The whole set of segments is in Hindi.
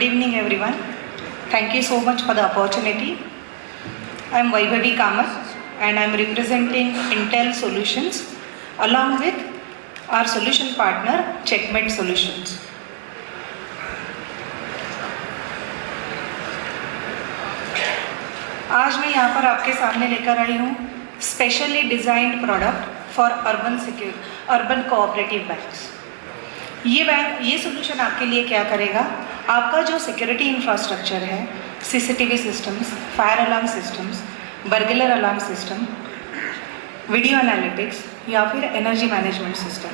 Good evening, everyone. Thank you so much for the opportunity. I am Vaibhavi Kamath and I am representing Intel Solutions along with our solution partner Checkmate Solutions. आज मैं यहाँ पर आपके सामने लेकर आई हूँ specially designed product for urban cooperative banks. ये सोल्यूशन आपके लिए क्या करेगा, आपका जो सिक्योरिटी इंफ्रास्ट्रक्चर है, CCTV systems, fire alarm systems, burglar alarm system, video analytics या फिर एनर्जी मैनेजमेंट सिस्टम,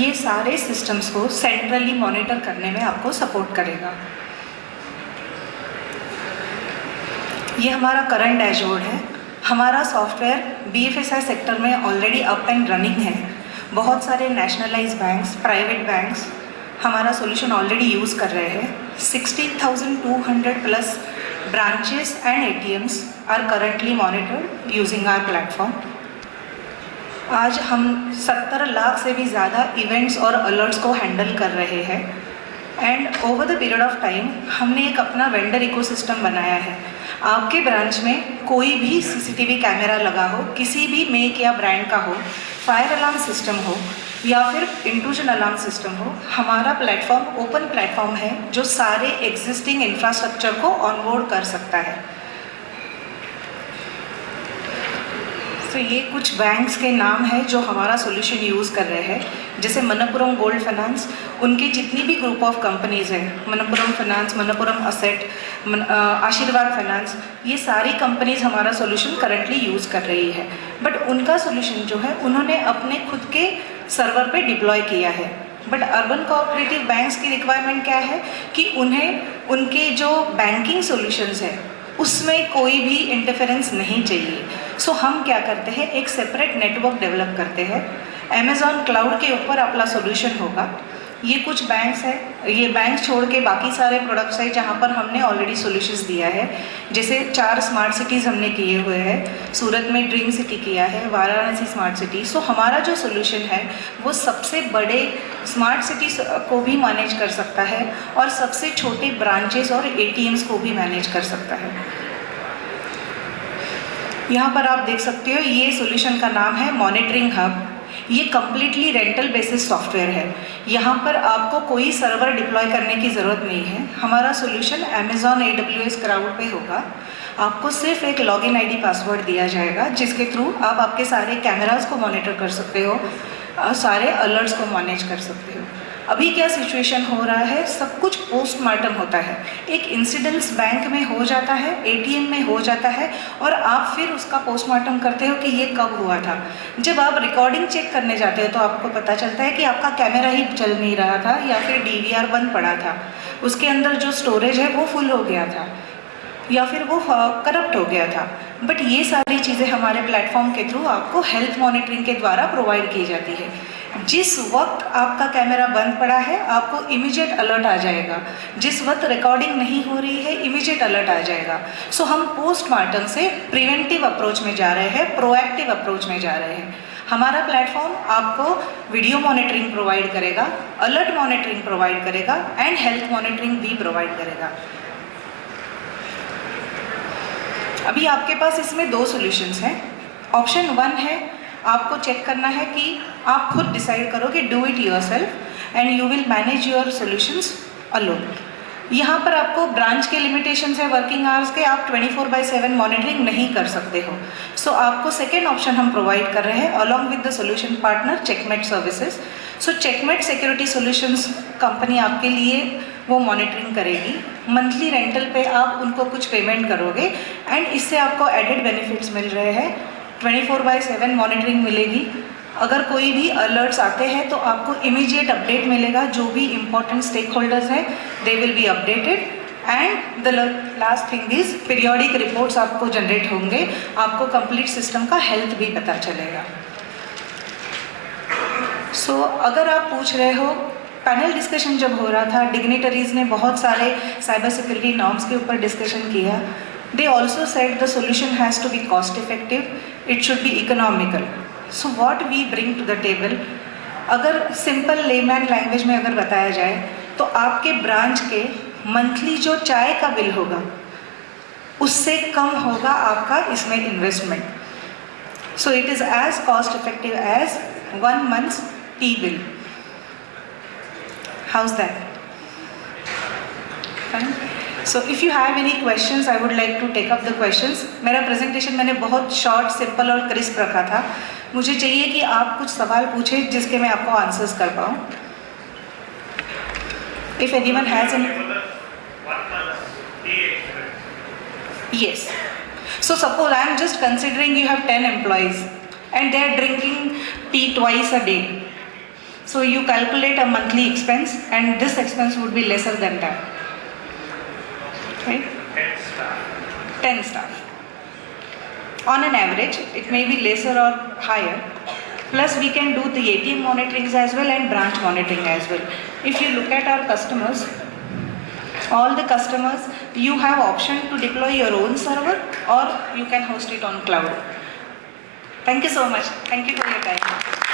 ये सारे सिस्टम्स को सेंट्रली मॉनिटर करने में आपको सपोर्ट करेगा। ये हमारा करंट डैशबोर्ड है। हमारा सॉफ्टवेयर BFSI सेक्टर में ऑलरेडी अप एंड रनिंग है। बहुत सारे नेशनलाइज बैंक्स, प्राइवेट बैंक्स हमारा सॉल्यूशन ऑलरेडी यूज़ कर रहे हैं। 16,200 plus branches and ATMs are currently monitored using our platform. आज हम 70 लाख से भी ज़्यादा इवेंट्स और अलर्ट्स को हैंडल कर रहे हैं and over the period of time हमने एक अपना वेंडर इकोसिस्टम बनाया है। आपके ब्रांच में कोई भी CCTV कैमरा लगा हो, किसी भी मेक या ब्रांड का हो, फायर अलार्म सिस्टम हो या फिर इंट्रूजन अलार्म सिस्टम हो, हमारा प्लेटफॉर्म ओपन प्लेटफॉर्म है जो सारे एग्जिस्टिंग इंफ्रास्ट्रक्चर को ऑनबोर्ड कर सकता है। तो ये कुछ बैंक्स के नाम है जो हमारा सॉल्यूशन यूज़ कर रहे हैं, जैसे मनप्पुरम गोल्ड फाइनेंस, उनकी जितनी भी ग्रुप ऑफ कंपनीज हैं, मनप्पुरम फाइनेंस, मनप्पुरम असेट, आशीर्वाद फाइनेंस, ये सारी कंपनीज हमारा सॉल्यूशन करंटली यूज़ कर रही है। बट उनका सॉल्यूशन जो है उन्होंने अपने खुद के सर्वर पे डिप्लॉय किया है। बट अर्बन कोऑपरेटिव बैंक्स की रिक्वायरमेंट क्या है कि उन्हें उनके जो बैंकिंग सॉल्यूशंस है उसमें कोई भी इंटरफेरेंस नहीं चाहिए। सो हम क्या करते हैं, एक सेपरेट नेटवर्क डेवलप करते हैं। अमेज़ॉन क्लाउड के ऊपर अपना सॉल्यूशन होगा। ये कुछ बैंक्स है, ये बैंक छोड़ के बाकी सारे प्रोडक्ट्स है जहाँ पर हमने ऑलरेडी सॉल्यूशंस दिया है। जैसे 4 स्मार्ट सिटीज़ हमने किए हुए हैं, सूरत में ड्रीम सिटी किया है, वाराणसी स्मार्ट सिटी। सो हमारा जो सॉल्यूशन है वो सबसे बड़े स्मार्ट सिटीज़ को भी मैनेज कर सकता है और सबसे छोटे ब्रांचेस और ATMs को भी मैनेज कर सकता है। यहाँ पर आप देख सकते हो, ये सॉल्यूशन का नाम है मॉनिटरिंग हब। ये कम्प्लीटली रेंटल बेसिस सॉफ्टवेयर है। यहाँ पर आपको कोई सर्वर डिप्लॉय करने की ज़रूरत नहीं है। हमारा सॉल्यूशन अमेज़ॉन AWS क्लाउड पे होगा। आपको सिर्फ एक लॉगिन ID पासवर्ड दिया जाएगा जिसके थ्रू आप आपके सारे कैमरास को मॉनिटर कर सकते हो, सारे अलर्ट्स को मैनेज कर सकते हो। अभी क्या सिचुएशन हो रहा है, सब कुछ पोस्टमार्टम होता है। एक इंसिडेंस बैंक में हो जाता है, ATM में हो जाता है और आप फिर उसका पोस्टमार्टम करते हो कि ये कब हुआ था। जब आप रिकॉर्डिंग चेक करने जाते हो तो आपको पता चलता है कि आपका कैमरा ही चल नहीं रहा था या फिर DVR बंद पड़ा था, उसके अंदर जो स्टोरेज है वो फुल हो गया था या फिर वो करप्ट हो गया था। बट ये सारी चीज़ें हमारे प्लेटफॉर्म के थ्रू आपको हेल्थ मॉनिटरिंग के द्वारा प्रोवाइड की जाती है। जिस वक्त आपका कैमरा बंद पड़ा है आपको इमीडिएट अलर्ट आ जाएगा, जिस वक्त रिकॉर्डिंग नहीं हो रही है इमीडिएट अलर्ट आ जाएगा। सो हम पोस्टमार्टम से प्रिवेंटिव अप्रोच में जा रहे हैं, प्रोएक्टिव अप्रोच में जा रहे हैं। हमारा प्लेटफॉर्म आपको वीडियो मॉनिटरिंग प्रोवाइड करेगा, अलर्ट मॉनिटरिंग प्रोवाइड करेगा एंड हेल्थ मॉनिटरिंग भी प्रोवाइड करेगा। अभी आपके पास इसमें 2 सॉल्यूशंस हैं। ऑप्शन 1 है, आपको चेक करना है कि आप खुद डिसाइड करो कि do it yourself and you will manage your solutions alone. यहाँ पर आपको ब्रांच के लिमिटेशंस है, वर्किंग आवर्स के, आप 24/7 मॉनिटरिंग नहीं कर सकते हो। सो आपको सेकेंड ऑप्शन हम प्रोवाइड कर रहे हैं along with the solution partner checkmate services. So checkmate security solutions company आपके लिए वो मॉनिटरिंग करेगी। मंथली रेंटल पे आप उनको कुछ पेमेंट करोगे एंड इससे आपको एडेड बेनिफिट्स मिल रहे हैं। 24/7 मॉनिटरिंग मिलेगी। अगर कोई भी अलर्ट्स आते हैं तो आपको इमीडिएट अपडेट मिलेगा। जो भी इम्पोर्टेंट स्टेक होल्डर्स हैं they will be updated and the last thing is periodic reports आपको जनरेट होंगे। आपको कंप्लीट सिस्टम का हेल्थ भी पता चलेगा। सो अगर आप पूछ रहे हो, पैनल डिस्कशन जब हो रहा था डिग्निटरीज ने बहुत सारे साइबर सिक्योरिटी नॉर्म्स के ऊपर डिस्कशन किया। They also said the solution has to be cost effective, it should be economical. So what we bring to the table, अगर सिंपल लेमैन लैंग्वेज में अगर बताया जाए तो आपके ब्रांच के मंथली जो चाय का बिल होगा उससे कम होगा आपका इसमें investment. So it is as cost effective as 1 month's tea bill. How's that? Fine. So if you have any questions I would like to take up the questions. मेरा प्रेजेंटेशन मैंने बहुत शॉर्ट, सिंपल और क्रिस्प रखा था. मुझे चाहिए कि आप कुछ सवाल पूछें जिसके मैं आपको आंसर्स कर पाऊँ. If anyone has any. Yes. So suppose I am just considering you have 10 employees and they are drinking tea twice a day. So you calculate a monthly expense and this expense would be lesser than that. Right? 10 staff. On an average, it may be lesser or higher. Plus we can do the ATM monitoring as well and branch monitoring as well. If you look at our customers, all the customers, you have option to deploy your own server or you can host it on cloud. Thank you so much. Thank you for your time.